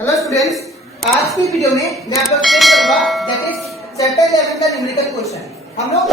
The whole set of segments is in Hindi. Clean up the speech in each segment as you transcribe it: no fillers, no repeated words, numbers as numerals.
हेलो स्टूडेंट्स, आज की वीडियो में मैं आपको एक्सप्लेन करूंगा दैट इज चैप्टर 11 का न्यूमेरिकल क्वेश्चन। हम लोग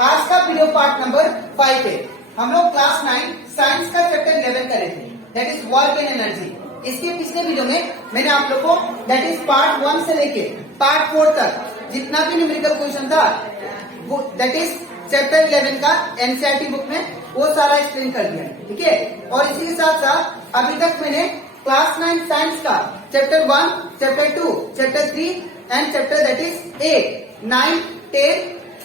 आज का वीडियो पार्ट नंबर 5 है। हम लोग क्लास 9 साइंस का चैप्टर 11 करे थे that is work and energy. इसके पिछले वीडियो में मैंने आप लोग को दैट इज पार्ट 1 से लेके पार्ट 4 तक जितना भी न्यूमेरिकल क्वेश्चन था वो दैट इज चैप्टर 11 का एनसीईआरटी बुक में वो सारा एक्सप्लेन कर दिया, ठीक है। और इसी के साथ साथ अभी तक मैंने क्लास 9 साइंस का chapter 1, chapter 2, chapter 3 and chapter that is 8, 9, 10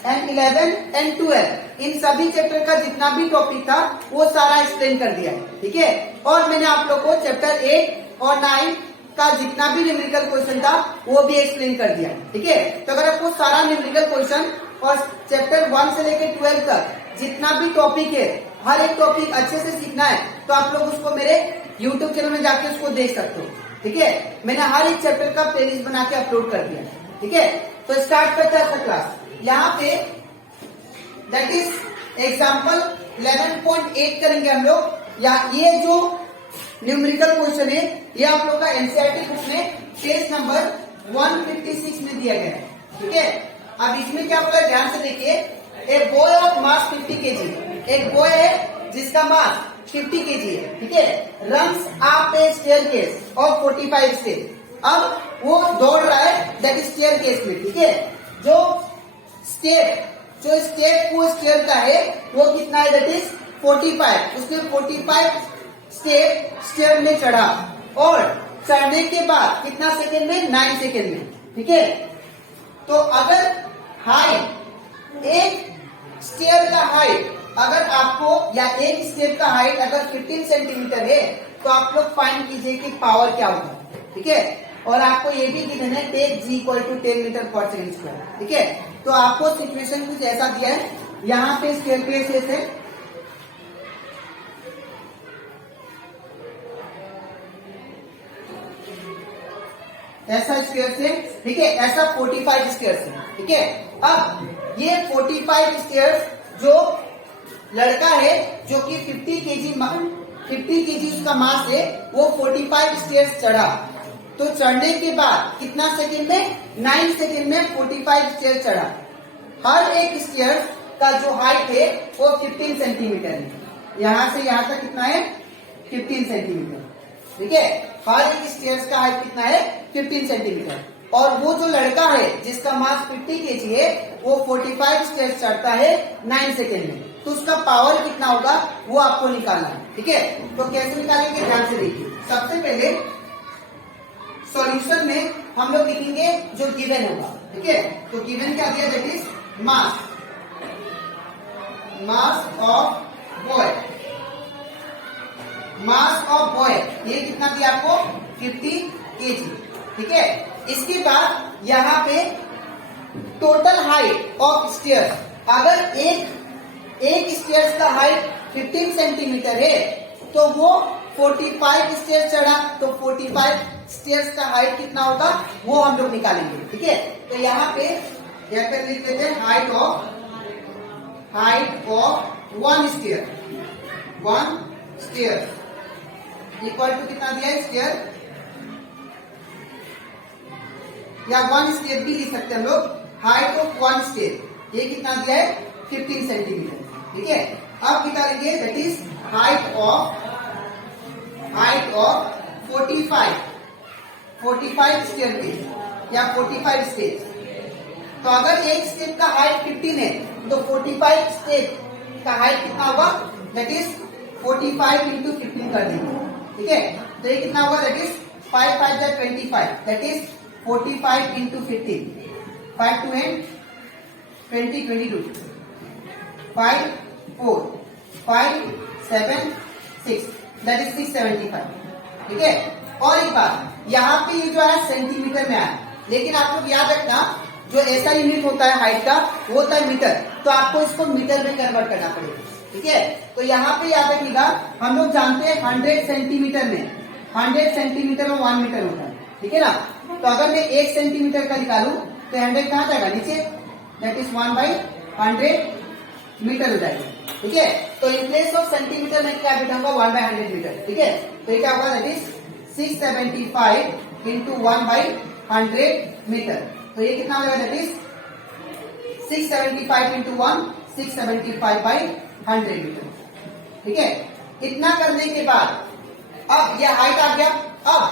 and 11 and 12 इन सभी चैप्टर का जितना भी टॉपिक था वो सारा एक्सप्लेन कर दिया, ठीक है। और मैंने आप लोग को चैप्टर 8 और 9 का जितना भी न्यूमेरिकल क्वेश्चन था वो भी एक्सप्लेन कर दिया, ठीक है। तो अगर आपको सारा न्यूमेरिकल क्वेश्चन और चैप्टर 1 से लेकर 12 तक जितना भी टॉपिक है हर एक टॉपिक अच्छे से सीखना है तो आप लोग उसको मेरे YouTube चैनल में जाके उसको देख सकते हो, ठीक है। मैंने हर एक चैप्टर का प्लेलिस्ट बना के अपलोड कर दिया, ठीक है। तो स्टार्ट करते हैं अपना क्लास। यहाँ पे दैट इज एग्जाम्पल 11.8 करेंगे हम लोग। या ये जो न्यूमेरिकल क्वेश्चन है ये आप लोग का एनसीईआरटी बुक में पेज नंबर 156 में दिया गया है, ठीक है। अब इसमें क्या होगा ध्यान से देखिए। A boy of mass 50 kg, एक बॉय है जिसका मास 50 kg है, ठीक है। Runs up A staircase of 45 step. अब वो दौड़ रहा है दैट इज स्टेयरकेस में, ठीक है। जो स्टेप वो स्टेयर का है वो कितना है दैट इज 45। उसने 45 स्टेप स्टेयर में चढ़ा और चढ़ने के बाद कितना सेकेंड में 9 सेकेंड में, ठीक है। तो अगर हाइट एक स्टेयर का हाइट अगर आपको या एक स्टेप का हाइट अगर 15 सेंटीमीटर है तो आप लोग फाइंड कीजिए कि पावर क्या होगा, ठीक है। और आपको ये भी गिवन है take G equal to 10 metre per second square, ठीक है। तो आपको सिचुएशन कुछ ऐसा दिया है। यहाँ पे स्टेयरकेस है, ऐसा स्टेयर्स है, ठीक है। ऐसा 45 स्टेयर्स है, ठीक है। अब ये 45 स्टेयर्स जो लड़का है जो कि 50 केजी उसका मास है वो 45 स्टेयर्स चढ़ा। तो चढ़ने के बाद कितना सेकंड में 9 सेकंड में 45 स्टेयर्स चढ़ा। हर एक स्टेयर्स का जो हाइट है वो 15 सेंटीमीटर है। यहाँ से यहाँ तक कितना है 15 सेंटीमीटर, ठीक है। हर एक स्टेयर्स का हाइट कितना है 15 सेंटीमीटर। और वो जो लड़का है जिसका मास 50 केजी है वो 45 स्टेयर्स चढ़ता है 9 सेकेंड में। तो उसका पावर कितना होगा वो आपको निकालना है, ठीक है। तो कैसे निकालेंगे ध्यान से देखिए। सबसे पहले सॉल्यूशन में हम लोग लिखेंगे जो गिवन होगा, ठीक है। तो गिवन क्या दिया that is mass of boy ये कितना दिया आपको 50 केजी, ठीक है। इसके बाद यहाँ पे टोटल हाइट ऑफ स्टेयर्स अगर एक स्टेयर्स का हाइट 15 सेंटीमीटर है तो वो 45 स्टेयर्स चढ़ा तो 45 स्टेयर्स का हाइट कितना होगा वो हम लोग निकालेंगे, ठीक है। तो यहाँ पे लिख लेते हैं height of one stair equal to कितना दिया है स्टेयर या 1 स्टेप भी लिख सकते हैं हम लोग। हाइट ऑफ 1 स्टेप ये कितना दिया है 15 सेंटीमीटर, ठीक है। अब निकालेंगे that is height of 45 stair के या 45 स्टेप। तो अगर एक स्टेप का हाइट 15 है तो 45 स्टेप का हाइट कितना होगा दैट इज 45 इंटू 15 कर देंगे, ठीक है। तो ये कितना होगा दैट इज 5 5 जा 25 that is 45 into 15 5 2 8 20 22 5 4 5 7 6 that is 675, ठीक है। और एक बात यहाँ पे ये जो है सेंटीमीटर में आया, लेकिन आप लोग याद रखना जो ऐसा यूनिट होता है हाइट का वो होता है मीटर। तो आपको इसको मीटर में कन्वर्ट करना पड़ेगा, ठीक है। तो यहाँ पे याद रखिएगा हम लोग जानते हैं 100 सेंटीमीटर में 1 मीटर होता है, ठीक है ना। तो अगर मैं 1 सेंटीमीटर का निकालू तो 100 कहाँ जाएगा नीचे दैट इज 1/100 मीटर हो जाएगा, ठीक है। तो इन प्लेस ऑफ सेंटीमीटर में क्या बिठाऊंगा 1/100 मीटर, ठीक है। तो ये क्या होगा दैट इज 675 इंटू 1/100 मीटर। तो ये कितना हो जाएगा, दैट इज 675 इंटू 1, 675/100 मीटर। ठीक है, इतना करने के बाद अब यह हाइट आ गया। अब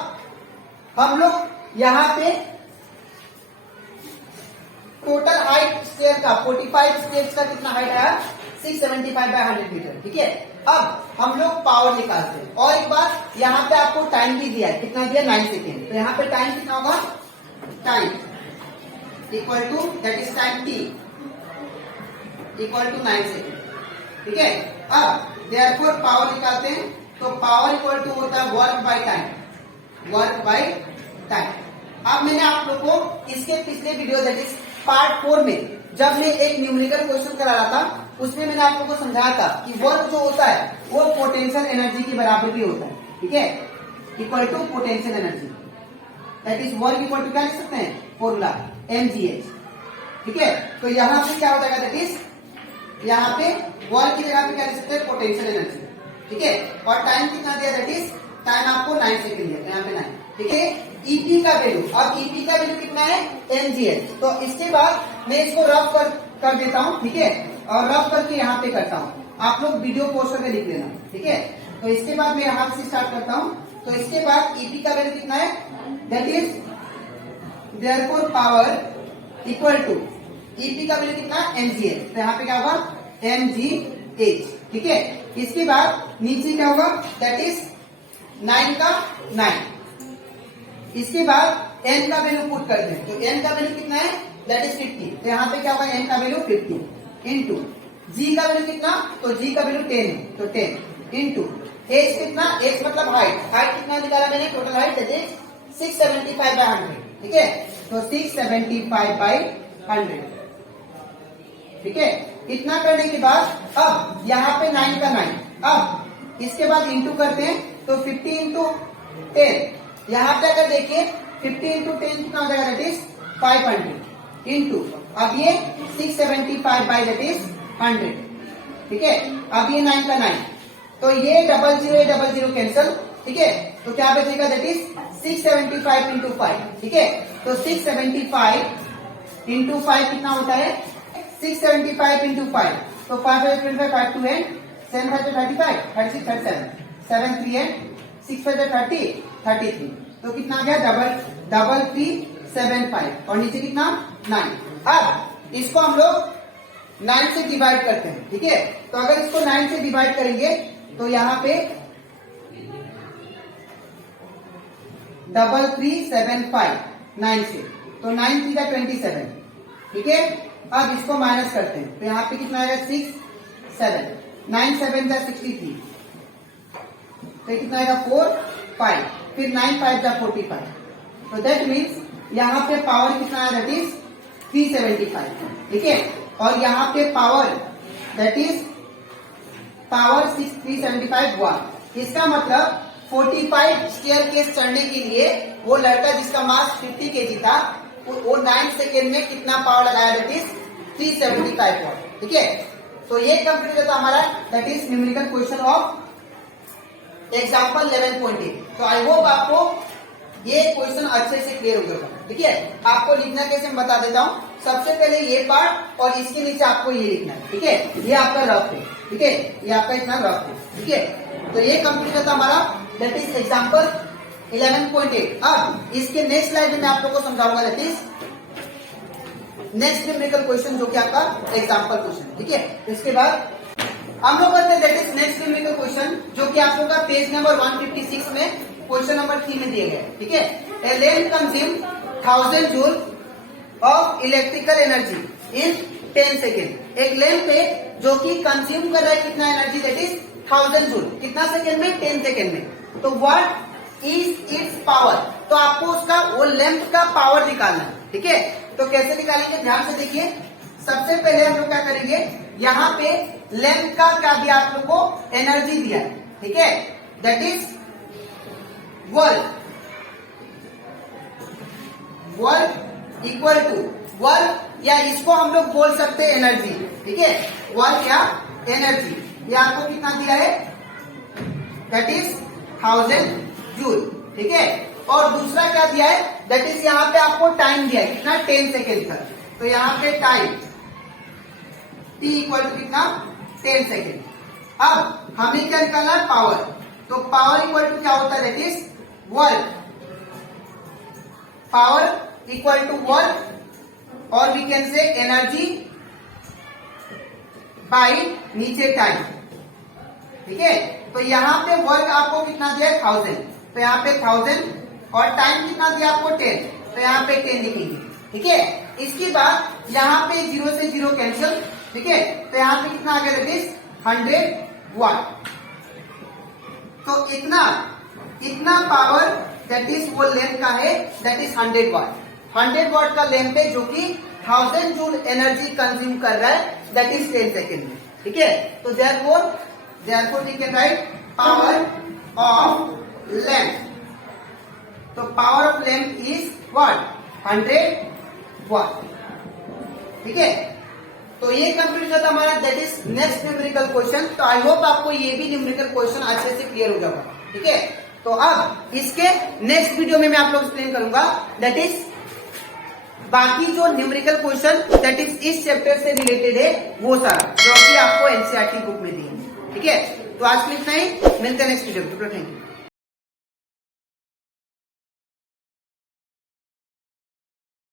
हम लोग यहां पे टोटल हाइट स्क्वायर का 45 स्टेप्स का कितना हाइट आया, 675/100 मीटर। ठीक है, अब हम लोग पावर निकालते हैं। और एक बात, यहाँ पे आपको टाइम भी दिया है, कितना दिया, 9 सेकेंड। तो यहाँ पे टाइम कितना होगा, time equal to that is time T equal to 9 second. ठीक है, अब देयरफॉर पावर निकालते हैं। तो पावर इक्वल टू होता है work by time, work by time. अब मैंने आप लोग को इसके पिछले वीडियो दैट इज पार्ट 4 में जब मैं एक न्यूमेरिकल क्वेश्चन करा रहा था, उसमें मैंने आप लोगों को समझाया था कि वर्क जो होता है वो पोटेंशियल एनर्जी के बराबर भी होता है। ठीक है, equal to potential energy, that is work equal to क्या लिख सकते हैं, फॉर्मूला mgh। ठीक है, तो यहां पे क्या हो जाएगा, दैट इज यहाँ पे वर्क की जगह पे क्या लिख सकते हैं, पोटेंशियल एनर्जी। ठीक है, और टाइम कितना दिया, दैट इज टाइम आपको 9 सेकेंड दिया, यहाँ पे 9। ठीक है, ईपी का वैल्यू, अब ईपी का वैल्यू कितना है, mgh। तो इसके बाद मैं इसको रफ कर देता हूँ। ठीक है, और रफ करके यहाँ पे करता हूँ, आप लोग वीडियो पोस्टर में लिख लेना। ठीक है, तो इसके बाद मैं यहाँ से स्टार्ट करता हूँ। तो इसके बाद ईपी का वैल्यू कितना है, that is therefore power equal to E P का वैल्यू कितना, mgh। तो यहाँ पे क्या होगा, mgh। ठीक है, इसके बाद नीचे क्या होगा, दैट इज 9 का 9। इसके बाद n का वैल्यू पुट करते हैं। तो n का वैल्यू कितना है, दैट इज 50। तो यहाँ पे क्या होगा, n का वैल्यू 50 इंटू g का वैल्यू कितना, तो g का वैल्यू 10 है, तो 10 इंटू h कितना, h मतलब हाइट, हाइट कितना निकाला मैंने, टोटल हाइट दैट इज 675/100। ठीक है, तो 675/100। ठीक है, इतना करने के बाद अब यहाँ पे 9 का 9, अब इसके बाद इंटू करते हैं। तो 50 इंटू 10, यहाँ पे अगर देखिए 50 इंटू 10 कितना हो जाएगा, दैट इज 500 इंटू अब ये 675/100। ठीक है, अब ये 9 का 9, तो ये 00 कैंसल। ठीक है, तो क्या बचेगा, दैट इज 675 इंटू 5। ठीक है, तो 675 इंटू 5 कितना होता है, 675 इंटू 5, तो 5 25 5 2 एंड 7 5 35 36 37 7 3 एंड 6 5 30 33। तो कितना आ गया, 375 और नीचे कितना 9। अब इसको हम लोग 9 से डिवाइड करते हैं। ठीक है, तो अगर इसको 9 से डिवाइड करेंगे तो यहाँ पे 3375 9 से, तो 9 3 का 27। ठीक है, अब इसको माइनस करते हैं। तो यहाँ पे कितना आएगा, 6 7 9 7 का 63, तो कितना आएगा 4 5, फिर 9 5 का 45। तो दैट मीन्स यहाँ पे पावर कितना है, दैट इज 375। ठीक है, और यहाँ पे पावर दैट इज पावर 375 वाट। इसका मतलब 45 स्टेयरकेस चढ़ने के लिए वो लड़का जिसका मास 50 केजी था, वो 9 सेकेंड में कितना पावर लगाया, दैट इज 375 वाट। ठीक है, तो ये कंप्लीट होता हमारा that is numerical question of example 11.8। तो आई होप आपको ये क्वेश्चन अच्छे से क्लियर हो गया। ठीक है, आपको लिखना कैसे मैं बता देता हूँ। सबसे पहले ये पार्ट और इसके नीचे आपको ये लिखना है। ठीक है, ये आपका रफ है। ठीक है, ये आपका इतना रफ है। ठीक है, तो ये कंप्लीट होता हमारा दैट इज एग्जाम्पल 11.8। अब इसके नेक्स्ट स्लाइड में मैं आप लोग को समझाऊंगा that is next numerical question, जो कि आपका एग्जाम्पल क्वेश्चन। ठीक है, इसके बाद हम लोग करते हैं that is next numerical question, जो कि आप लोग का पेज नंबर 156 में क्वेश्चन नंबर 3 में दिए गए। ठीक है, ए lamp consume 1000 joule of electrical energy in 10 second. एक लैम्प है जो कि कंज्यूम कर रहा है कितना एनर्जी, दैट इज 1000 जूल, कितना सेकेंड में, 10 सेकेंड में। तो व्हाट इज इट्स पावर, तो आपको उसका वो लैम्प का पावर निकालना है। ठीक है, तो कैसे निकालेंगे, ध्यान से देखिए। सबसे पहले हम लोग क्या करेंगे, यहाँ पे लैम्प का क्या दिया आप लोग को, एनर्जी दिया। ठीक है, that is work, work equal to work, या इसको हम लोग बोल सकते हैं एनर्जी। ठीक है, वर्क या एनर्जी, ये आपको कितना दिया है, दैट इज 1000 जूल। ठीक है। और दूसरा क्या दिया है, दैट इज यहाँ पे आपको टाइम दिया है कितना, 10 सेकेंड का। तो यहाँ पे टाइम t इक्वल टू कितना, 10 सेकेंड। अब हमें क्या निकालना है, पावर। तो पावर इक्वल टू क्या होता है, that is work. Power equal to work और we can say energy by नीचे टाइम, ठीक है। तो यहाँ पे वर्क आपको कितना दिया है, 1000, तो यहाँ पे 1000 और टाइम कितना दिया आपको, 10, तो यहाँ पे 10 लिखेंगे, ठीक है। इसके बाद यहाँ पे 0 से 0 कैंसिल, ठीक है। तो यहाँ पे कितना आ गया, दैट इज 100 वाट। तो इतना पावर दैट इज वो लेंथ का है, दैट इज 100 वाट। 100 वाट का लेंथ है जो कि 1000 जूल एनर्जी कंज्यूम कर रहा है, दैट इज 10 सेकेंड में, ठीक है। तो therefore we can write power of length. तो power of length is what, 100 watt, ठीक है। तो ये कंप्लीट होता हमारा, that is next numerical question. तो आई होप आपको ये भी न्यूमेरिकल क्वेश्चन अच्छे से क्लियर हो जाएगा, ठीक है। तो अब इसके नेक्स्ट वीडियो में मैं आप लोग एक्सप्लेन करूंगा, दैट इज बाकी जो न्यूमेरिकल क्वेश्चन दैट इज इस चैप्टर से रिलेटेड है, वो सारा जो कि आपको एनसीईआरटी बुक में दी है, ठीक है। तो आज के लिए इतना ही, मिलते हैं नेक्स्ट वीडियो में। Thank you.